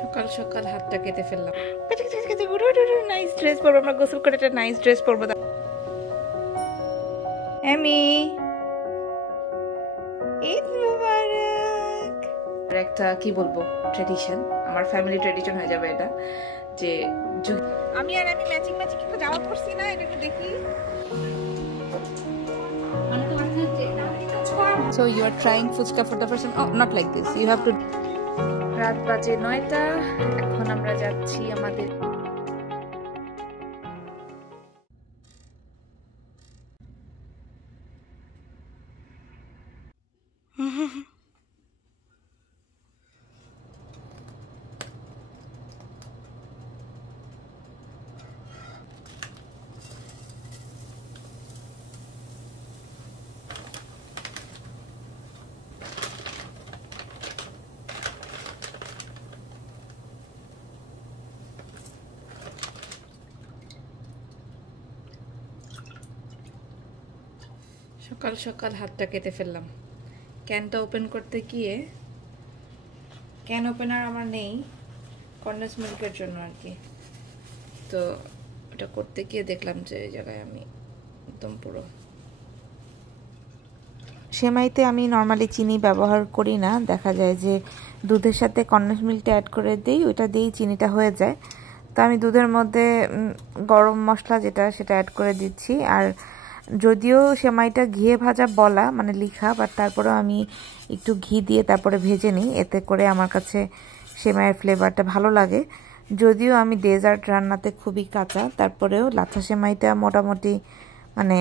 সকাল সকাল হাতটা কেটে ফেললাম। নাইস ড্রেস পরবো আমরা, গোসল করে একটা নাইস ড্রেস পরবো। এমি ঈদ মুবারক। আর একটা কি বলবো ট্র্যাডিশন, আমার ফ্যামিলি ট্র্যাডিশন হয়ে যাবে এটা, যে আমি ম্যাচিং একটা জামা পরছি না, এটা একটু দেখি। So you are trying fuchka for the first time? Oh, not like this. You have to. রাত বাজে 9টা, এখন আমরা যাচ্ছি আমাদের সকাল সকাল হাতটা কেটে ফেললাম। ক্যানটা ওপেন করতে গিয়ে, ক্যান ওপেনার আমার নেই কন্ডেন্স মিল্কের জন্য আর কি, তো এটা করতে গিয়ে দেখলাম যে এই জায়গায় আমি একদম পুরো। সেমাইতে আমি নর্মালি চিনি ব্যবহার করি না, দেখা যায় যে দুধের সাথে কন্ডেন্স মিল্কটা অ্যাড করে দিই, ওইটা দিয়েই চিনিটা হয়ে যায়। তো আমি দুধের মধ্যে গরম মশলা যেটা সেটা অ্যাড করে দিচ্ছি। আর যদিও সেমাইটা ঘিয়ে ভাজা বলা মানে লিখা, বাট তারপরেও আমি একটু ঘি দিয়ে তারপরে ভেজে নিই, এতে করে আমার কাছে সেমাইয়ের ফ্লেভারটা ভালো লাগে। যদিও আমি ডেজার্ট রান্নাতে খুবই কাঁচা, তারপরেও লাচ্ছা সেমাইটা মোটামুটি মানে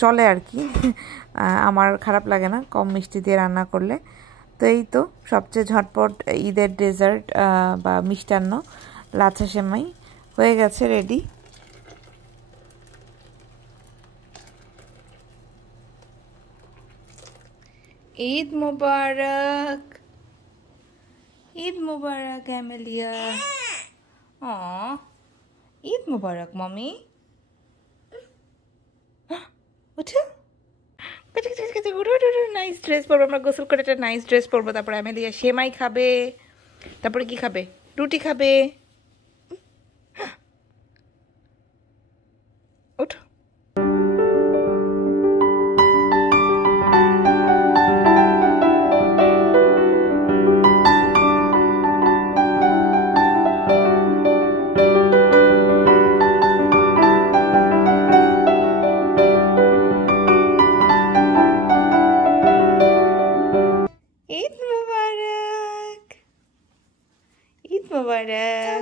চলে আর কি, আমার খারাপ লাগে না কম মিষ্টি দিয়ে রান্না করলে। তো এই তো সবচেয়ে ঝটপট ঈদের ডেজার্ট বা মিষ্টান্ন লাচ্ছা সেমাই হয়ে গেছে রেডি। ঈদ মুবারক, ঈদ মুবারক অ্যামেলিয়া। Aw, ঈদ মুবারক মমি। ওঠো, নাইস ড্রেস পরবো আমরা, গোসল করে একটা নাইস ড্রেস পরবো। তারপরে অ্যামেলিয়া সেমাই খাবে, তারপরে কি খাবে, রুটি খাবে। ওঠো। ঈদ মুবারক, ঈদ মুবারক।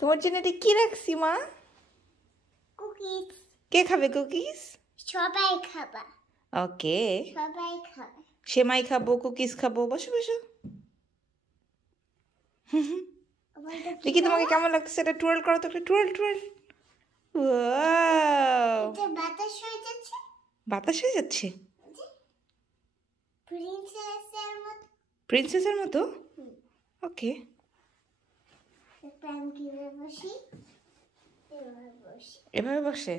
তোমার জন্য এটা কি রাখছি মা? কুকিজ। কে খাবে কুকিজ? সবাই খাবা। ওকে, সবাই খাবে। সেমাই খাবো, কুকিজ খাবো। বসো বসো। দেখি তোমাকে কেমন লাগছে, এটা টুয়েল করো তো, একটা টুয়েল টুয়েল। এটা বাতাস হয়ে যাচ্ছে। বাতাস হয়ে যাচ্ছে, প্রিন্সেসের মতো। প্রিন্সেসের মতো। ওকে, আমি কিভাবে বসি? এভাবে বসি। এভাবে বসে?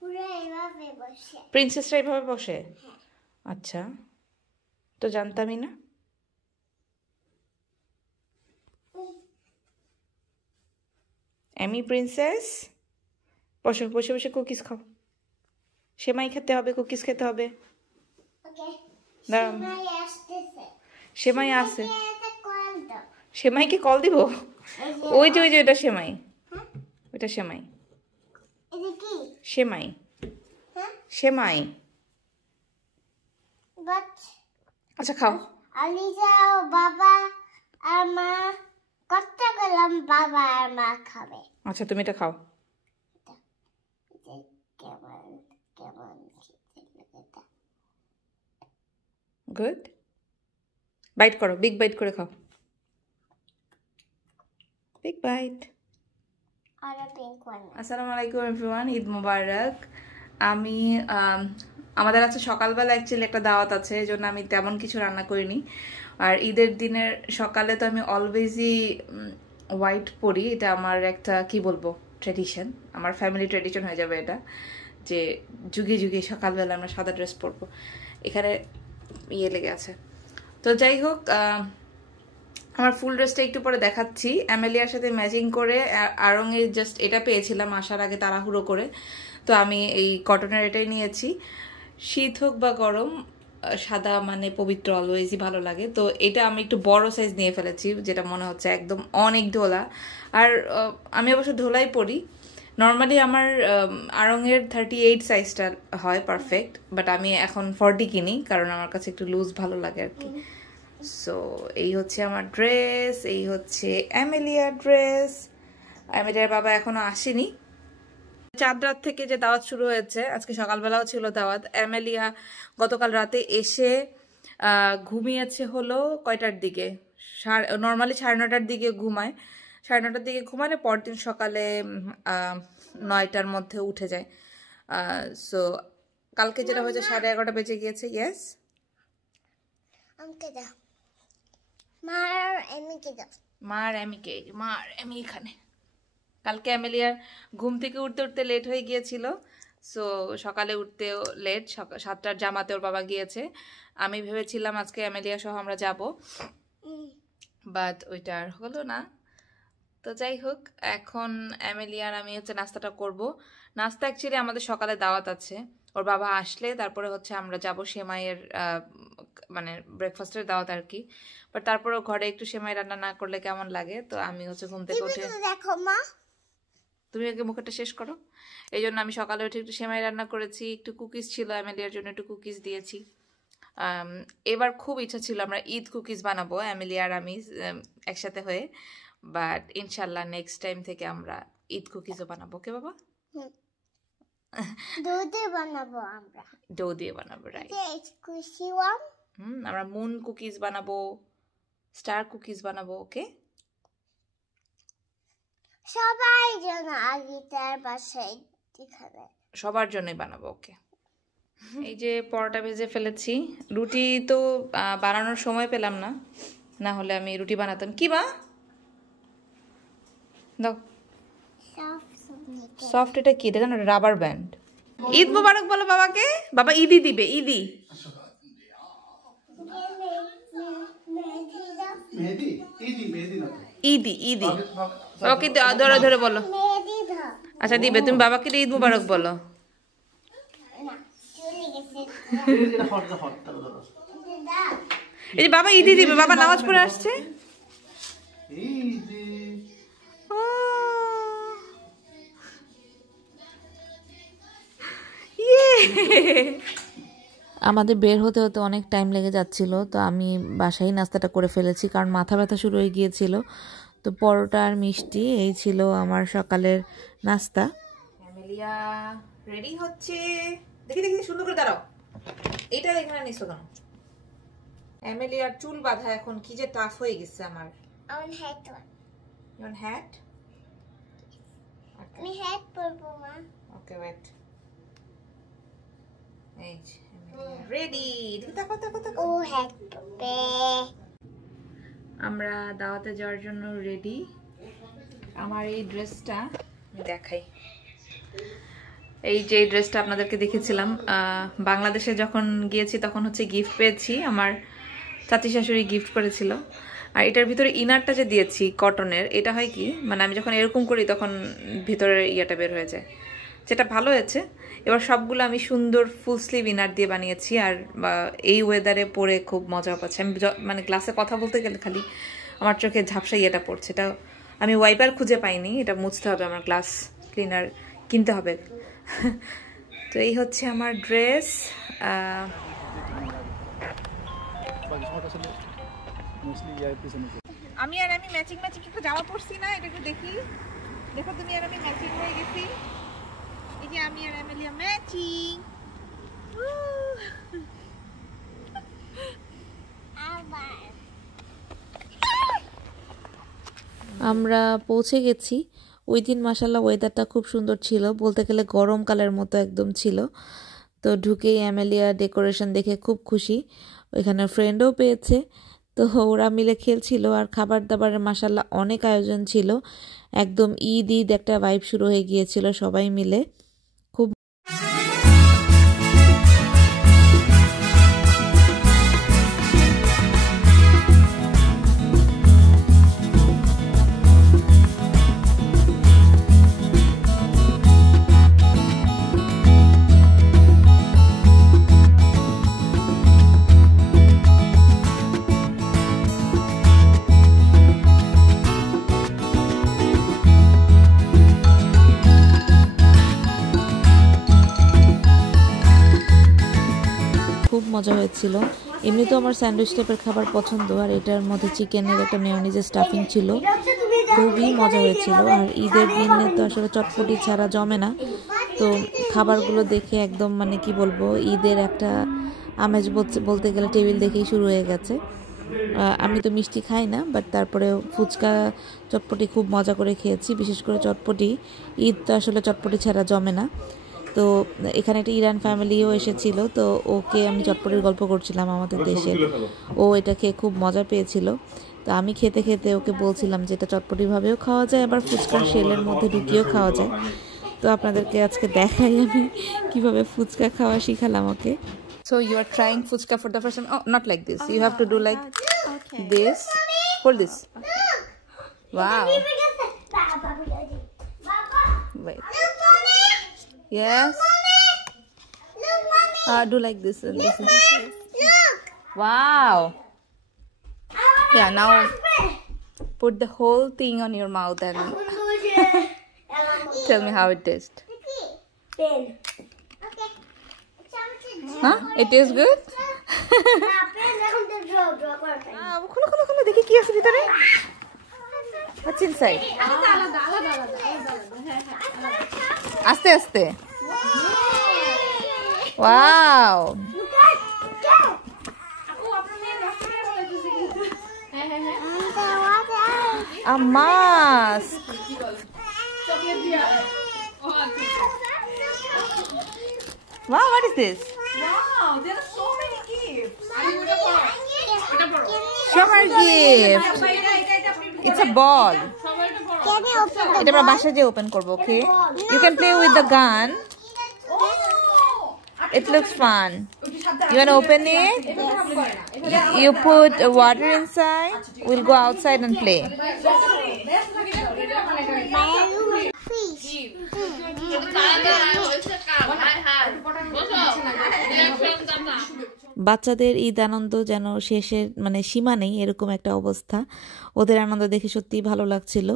পুরো এভাবে বসে। প্রিন্সেসরা এভাবে বসে? আচ্ছা, তো জানতামই না। এমি প্রিন্সেস বসো, বসে বসে কুকিজ খাও। সেমাই খেতে হবে, কুকিজ খেতে হবে। ওকে, দাঁড়াও, সেমাই আসতেছে। সেমাই আসে। এটা কল দাও। সেমাইকে কল দিব? ওই যে ওই যে ওটা সেমাই, ওটা সেমাই। এটা কি? সেমাই, হ্যাঁ সেমাই। বাট আচ্ছা খাও। আলিজা বাবা আর মা কষ্ট করলাম, বাবা আর মা খাবে। আচ্ছা তুমি এটা খাও। কেমন কেমন এটা? গুড, বাইট করো, বিগ বাইট করে খাও, বিগ বাইট। আর পিঙ্ক ওয়ান। আসসালামু আলাইকুম এভরিওয়ান, ঈদ মুবারক। আমি আমাদের আছে সকালবেলা অ্যাকচুয়ালি একটা দাওয়াত আছে, এই জন্য আমি তেমন কিছু রান্না করিনি। আর ঈদের দিনের সকালে তো আমি অলওয়েজই হোয়াইট পরি, এটা আমার একটা কি বলবো ট্র্যাডিশন, আমার ফ্যামিলি ট্র্যাডিশন হয়ে যাবে এটা, যে যুগে যুগে সকালবেলা আমরা সাদা ড্রেস পরবো। এখানে ইয়ে লেগে আছে। তো যাই হোক, আমার ফুল ড্রেসটা একটু পরে দেখাচ্ছি। অ্যামেলিয়ার সাথে ম্যাচিং করে আড়ং-এ জাস্ট এটা পেয়েছিলাম আসার আগে তাড়াহুড়ো করে, তো আমি এই কটনের এটাই নিয়েছি। শীত হোক বা গরম, সাদা মানে পবিত্র, অলওয়েজই ভালো লাগে। তো এটা আমি একটু বড় সাইজ নিয়ে ফেলেছি, যেটা মনে হচ্ছে একদম অনেক ঢোলা। আর আমি অবশ্য ঢোলাই পরি নর্মালি। আমার আড়ং-এর 38 সাইজটা হয় পারফেক্ট, বাট আমি এখন 40 কিনি কারণ আমার কাছে একটু লুজ ভালো লাগে আর কি। সো এই হচ্ছে আমার ড্রেস, এই হচ্ছে অ্যামেলিয়ার ড্রেস। অ্যামেলিয়ার বাবা এখনো আসেনি। চাঁদ রাত থেকে যে দাওয়াত শুরু হয়েছে, আজকে সকালবেলাও ছিল দাওয়াত। অ্যামেলিয়া গতকাল রাতে এসে ঘুমিয়েছে হলো কয়টার দিকে, নর্মালি 9:30টার দিকে ঘুমায়। 9:30টার দিকে ঘুমালে পরদিন সকালে 9টার মধ্যে উঠে যায়। সো কালকে যেটা হয়েছে 11:30 বেজে গিয়েছে। ইয়েস মার এমি এখানে। কালকে অ্যামেলিয়ার ঘুম থেকে উঠতে উঠতে লেট হয়ে গিয়েছিল, সো সকালে উঠতেও লেট। 7টার জামাতে ওর বাবা গিয়েছে। আমি ভেবেছিলাম আজকে অ্যামেলিয়া সহ আমরা যাব, বাট ওইটা আর হলো না। তো যাই হোক, এখন অ্যামেলিয়ার আমি হচ্ছে নাস্তাটা করব। নাস্তা অ্যাকচুয়ালি আমাদের সকালে দাওয়াত আছে, ওর বাবা আসলে তারপরে হচ্ছে আমরা যাব সেমাইয়ের মানে ব্রেকফাস্টের দাওয়াত আর কি। বাট তারপরেও ঘরে একটু সেমাই রান্না না করলে কেমন লাগে। তো আমি হচ্ছে ঘুম থেকে উঠে, দেখো মা, তুমি আগে মুখটা শেষ করো। এই জন্য আমি সকালে উঠে একটু সেমাই রান্না করেছি, একটু কুকিজ ছিল, অ্যামেলিয়ার জন্য একটু কুকিজ দিয়েছি। এবার খুব ইচ্ছা ছিল আমরা ঈদ কুকিজ বানাবো অ্যামেলিয়া আর আমি একসাথে হয়ে, বাট ইনশাল্লাহ নেক্সট টাইম থেকে আমরা ঈদ কুকিজও বানাবো। ওকে বাবা? ডো দিয়ে বানাবো আমরা। ডো দিয়ে বানাবো, রাইট। আমরা মুন কুকিজ বানাবো, স্টার কুকিজ বানাবো। ওকে, সবাই জন্য আগিটার বাসায় এখানে সবার জন্যই বানাবো। ওকে, এই যে পরোটা ভেজে ফেলেছি। রুটি তো বানানোর সময় পেলাম না, না হলে আমি রুটি বানাতাম। কি মা দাও সফট, এটা কি দেখেন? Rubber band. ঈদ মোবারক বলো বাবাকে। বাবা ঈদি দিবে, ঈদি। ঈদি ঈদি ওকে ধরে ধরে বলো। আচ্ছা দিবে, তুমি বাবাকে ঈদ মোবারক বলো। এই যে বাবা ঈদি দিবে, বাবা নামাজ পড়ে আসছে। আমাদের বের হতে হতে অনেক টাইম লেগে যাচ্ছিল, তো আমি বাসায় নাস্তাটা করে ফেলেছি কারণ মাথা ব্যথা শুরু হয়ে গিয়েছিল। তো পরোটা আর মিষ্টি এই ছিল আমার সকালের নাস্তা। অ্যামেলিয়া রেডি হচ্ছে, দেখি দেখি সুন্দর করে দাঁড়াও। এটা এখানে নিছো কেন? অ্যামেলিয়ার চুল বাঁধা এখন কি যে টাফ হয়ে গেছে আমার। হ্যাট আমি হ্যাট পরবো মা। ওকে ওয়েট, এই যে রেডি। দেখো দেখো দেখো, ও হ্যাট পরবে। আমরা দাওয়াতে যাওয়ার জন্য রেডি। আমার এই ড্রেসটা দেখাই, এই যে ড্রেসটা আপনাদেরকে দেখেছিলাম বাংলাদেশে যখন গিয়েছি তখন হচ্ছে গিফট পেয়েছি, আমার চাচি শাশুড়ি গিফট করেছিল। আর এটার ভিতরে ইনারটা যে দিয়েছি কটনের, এটা হয় কি মানে আমি যখন এরকম করি তখন ভিতরের ইয়াটা বের হয়ে যায়, যেটা ভালো হয়েছে। এবার সবগুলো আমি সুন্দর ফুল স্লিভ ইনার দিয়ে বানিয়েছি, আর এই ওয়েদারে পরে খুব মজা পাচ্ছে। আমি মানে ক্লাসে কথা বলতে গেলে খালি আমার চোখে ঝাপসা ইয়েটা পড়ছে। এটা আমি ওয়াইপার খুঁজে পাইনি, এটা মুছতে হবে, আমার গ্লাস ক্লিনার কিনতে হবে। তো এই হচ্ছে আমার ড্রেস। আমি আর আমি ম্যাচিং ম্যাচিং একটু জামা পরছি না, এটা একটু দেখি। দেখো তুমি আর আমি ম্যাচিং হয়ে গেছি। এই যে আমি আর অ্যামেলিয়া ম্যাচিং। আমরা পৌঁছে গেছি। ওই দিন মাশাআল্লাহ ওয়েদারটা খুব সুন্দর ছিল, বলতে গেলে গরমকালের মতো একদম ছিল। তো ঢুকেই অ্যামেলিয়া ডেকোরেশন দেখে খুব খুশি, ওইখানে ফ্রেন্ডও পেয়েছে। তো ওরা মিলে খেলছিল, আর খাবার দাবারের মাশাআল্লাহ অনেক আয়োজন ছিল, একদম ঈদ ঈদ একটা ভাইব শুরু হয়ে গিয়েছিল সবাই মিলে। খুব মজা হয়েছিল। এমনিতেও আমার স্যান্ডউইচ টাইপের খাবার পছন্দ, আর এটার মধ্যে চিকেনের একটা মেয়োনিজের স্টাফিং ছিল, খুবই মজা হয়েছিল। আর ঈদের দিনে তো আসলে চটপটি ছাড়া জমে না, তো খাবারগুলো দেখে একদম মানে কি বলবো, ঈদের একটা আমেজ বলতে গেলে টেবিল দেখেই শুরু হয়ে গেছে। আমি তো মিষ্টি খাই না, বাট তারপরে ফুচকা চটপটি খুব মজা করে খেয়েছি, বিশেষ করে চটপটি। ঈদ তো আসলে চটপটি ছাড়া জমে না। তো এখানে একটা ইরান ফ্যামিলিও এসেছিল, তো ওকে আমি চটপটির গল্প করছিলাম আমাদের দেশের, ও এটা খেয়ে খুব মজা পেয়েছিল। তো আমি খেতে খেতে ওকে বলছিলাম যে এটা চটপটিভাবেও খাওয়া যায়, আবার ফুচকার শেলের মধ্যে ঢুকিয়েও খাওয়া যায়। তো আপনাদেরকে আজকে দেখাই আমি কিভাবে ফুচকা খাওয়া শিখালাম ওকে। So you are trying fuchka for the first time. Oh, not like this. You have to do like this. Hold this. Wow. Wait. Yes. Do like this. Wow. Yeah. Now put the whole thing on your mouth and tell me how it tastes. Huh? It tastes good? খোলো দেখি কি আছে ভিতরে। What's inside? আস্তে আস্তে। Wow. A mask. Wow, what is this? Wow, there are so many gifts. Summer gift. It's a ball. এটা আমরা বাসায় যে ওপেন করব, okay? You can play with the gun. It looks fun. You want to open it? You put water inside. We'll go outside and play. বাচ্চাদের ঈদ আনন্দ যেন শেষের মানে সীমা নেই, এরকম একটা অবস্থা। ওদের আনন্দ দেখে সত্যিই ভালো লাগছিল।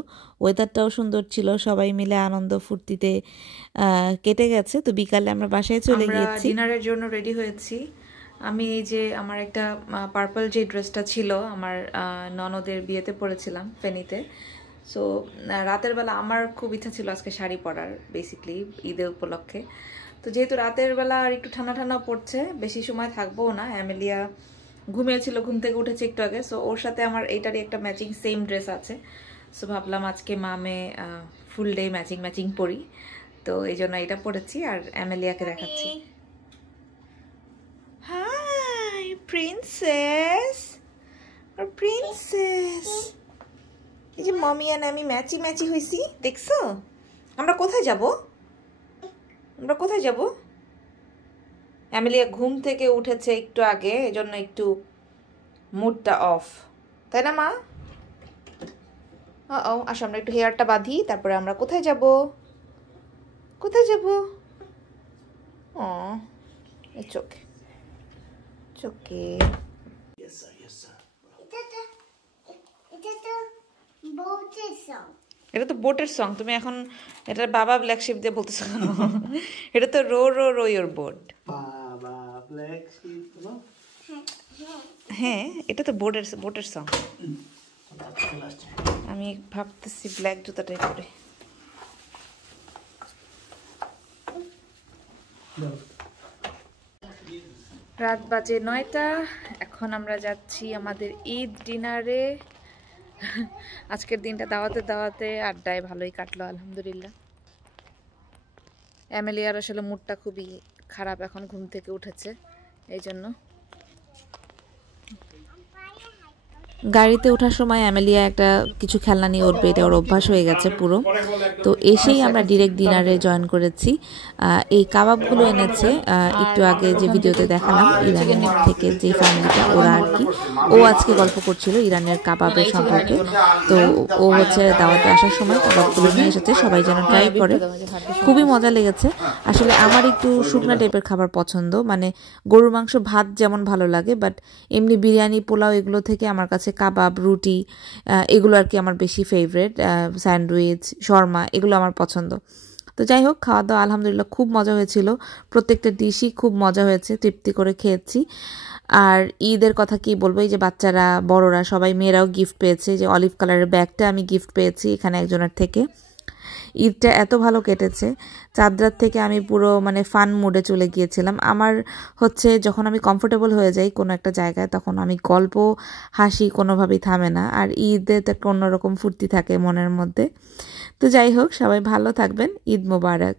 ওয়েদারটাও সুন্দর ছিল, সবাই মিলে আনন্দ ফুর্তিতে কেটে গেছে। তো বিকালে আমরা বাসায় চলে গিয়েছি, ডিনারের জন্য রেডি হয়েছি। আমি এই যে আমার একটা পার্পল যে ড্রেসটা ছিল আমার ননদের বিয়েতে পরেছিলাম ফেনীতে। সো রাতের বেলা আমার খুব ইচ্ছা ছিল আজকে শাড়ি পরার, বেসিকলি ঈদের উপলক্ষে। তো যেহেতু রাতের বেলা আর একটু ঠান্ডা ঠান্ডা পড়ছে, বেশি সময় থাকবো না। অ্যামেলিয়া ঘুমিয়েছিল, ঘুম থেকে উঠেছে একটু আগে। সো ওর সাথে আমার এইটারই একটা ম্যাচিং সেম ড্রেস আছে। সো ভাবলাম আজকে মামে ফুল ডে ম্যাচিং পরি, তো এই জন্য এটা পরেছি আর অ্যামেলিয়াকে দেখাচ্ছি। হাই প্রিন্সেস, আর প্রিন্সেস, এই যে মমি আর আমি ম্যাচি হইছি, দেখছো? আমরা কোথায় যাব? অ্যামেলিয়া ঘুম থেকে উঠেছে একটু আগে, এজন্য একটু মুডটা অফ, তাই না মা? আসো আমরা একটু হেয়ারটা বাঁধি, তারপরে আমরা কোথায় যাব? চোখে এটা তো বোটের সং। তুমি এখন এটা বাবা ব্ল্যাক শিপ দিয়ে বলতেছো কেন? এটা তো রো ইওর বোট। হ্যাঁ, এটা তো বোটের সং। আমি ভাবতেছি ব্ল্যাক জুতাটাই পরে। রাত বাজে 9টা, এখন আমরা যাচ্ছি আমাদের ঈদ ডিনারে। আজকের দিনটা দাওয়াতে আড্ডায় ভালোই কাটলো আলহামদুলিল্লাহ। অ্যামেলিয়ার আসলে মুডটা খুবই খারাপ, এখন ঘুম থেকে উঠেছে এই জন্য। গাড়িতে ওঠার সময় অ্যামেলিয়া একটা কিছু খেলনা নিয়ে উঠবে, এটা ওর অভ্যাস হয়ে গেছে পুরো। তো এসেই আমরা ডিরেক্ট ডিনারে জয়েন করেছি। এই কাবাবগুলো এনেছে একটু আগে যে ভিডিওতে দেখালাম ইরানের থেকে যে ফ্যামিলিটা, ওরা আর কি। ও আজকে গল্প করছিল ইরানের কাবাবের সম্পর্কে। তো ও হচ্ছে দাওয়াতে আসার সময় কাবাবগুলো নিয়ে এসেছে, সবাই যেন ট্রাই করে। খুবই মজা লেগেছে। আসলে আমার একটু শুকনা টাইপের খাবার পছন্দ, মানে গরুর মাংস ভাত যেমন ভালো লাগে, বাট এমনি বিরিয়ানি পোলাও এগুলো থেকে আমার কাছে কাবাব, রুটি এগুলো আর কি আমার বেশি ফেভারিট। স্যান্ডউইচ, শর্মা এগুলো আমার পছন্দ। তো যাই হোক, খাওয়া দাওয়া আলহামদুলিল্লাহ খুব মজা হয়েছিল, প্রত্যেকটা ডিশই খুব মজা হয়েছে, তৃপ্তি করে খেয়েছি। আর ঈদের কথা কি বলবো, এই যে বাচ্চারা বড়রা সবাই, মেয়েরাও গিফট পেয়েছে, যে অলিভ কালারের ব্যাগটা আমি গিফট পেয়েছি এখানে একজনের থেকে। ঈদটা এত ভালো কেটেছে, চাঁদ রাত থেকে আমি পুরো মানে ফান মুডে চলে গিয়েছিলাম। আমার হচ্ছে যখন আমি কমফোর্টেবল হয়ে যাই কোনো একটা জায়গায়, তখন আমি গল্প হাসি কোনোভাবেই থামে না, আর ঈদে তো একটা অন্যরকম ফুর্তি থাকে মনের মধ্যে। তো যাই হোক, সবাই ভালো থাকবেন, ঈদ মোবারক।